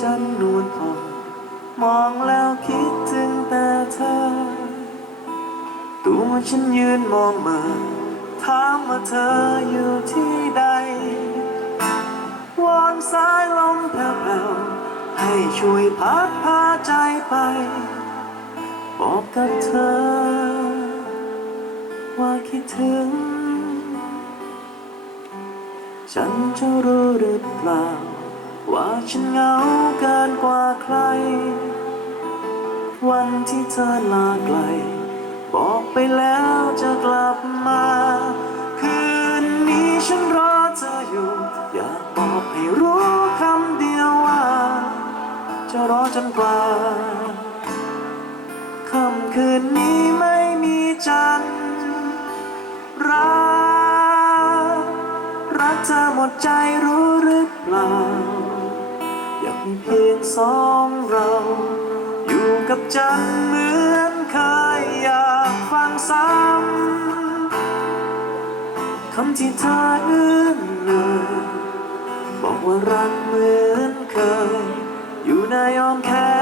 จันนวลผ่องมองแล้วคิดถึงแต่เธอ ตัวฉันยืนมองมาถามว่าเธออยู่ที่ใด วอนสายลมแผ่วๆให้ช่วยพัดพาใจไป บอกกับเธอ ว่าคิดถึง ฉันจะรู้หรือเปล่า ว่าฉันเหงาเกินกว่าใคร วันที่เธอลาไกล บอกไปแล้วจะกลับมา คืนนี้ฉันรอเธออยู่ อยากบอกให้รู้คำเดียวว่า จะรอจนกว่าค่ำคืนนี้ไม่มีจันทร์รักรักเธอหมดใจรู้หรือเปล่า มีเพียงสองเรา อยู่กับจันเหมือนเคยอยากฟังซ้ำคำที่เธอเอื้นเอ่ยบอกว่ารักเหมือนเคย อยู่ในอ้อมแขน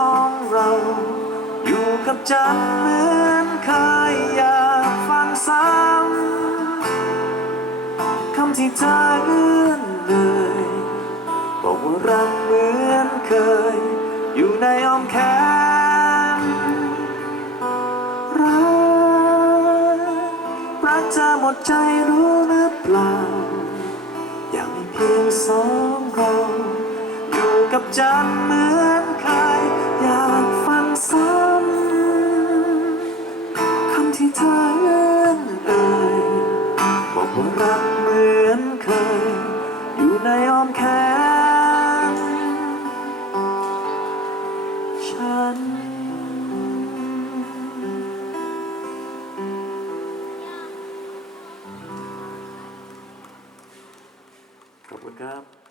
องเรา อยู่กับจันเหมือนเคยอยากฟังซ้ำคำที่เธอเอื้อนเลยบอกว่ารักเหมือนเคย อยู่ในอ้อมแขนรักรักเธอหมดใจรู้หรือเปล่า อยากมีเพียงสองเราอยู่กับจันเหมือน ผมรักเหมือนเคย อยู่ในอ้อมแขนฉัน ขอบคุณครับ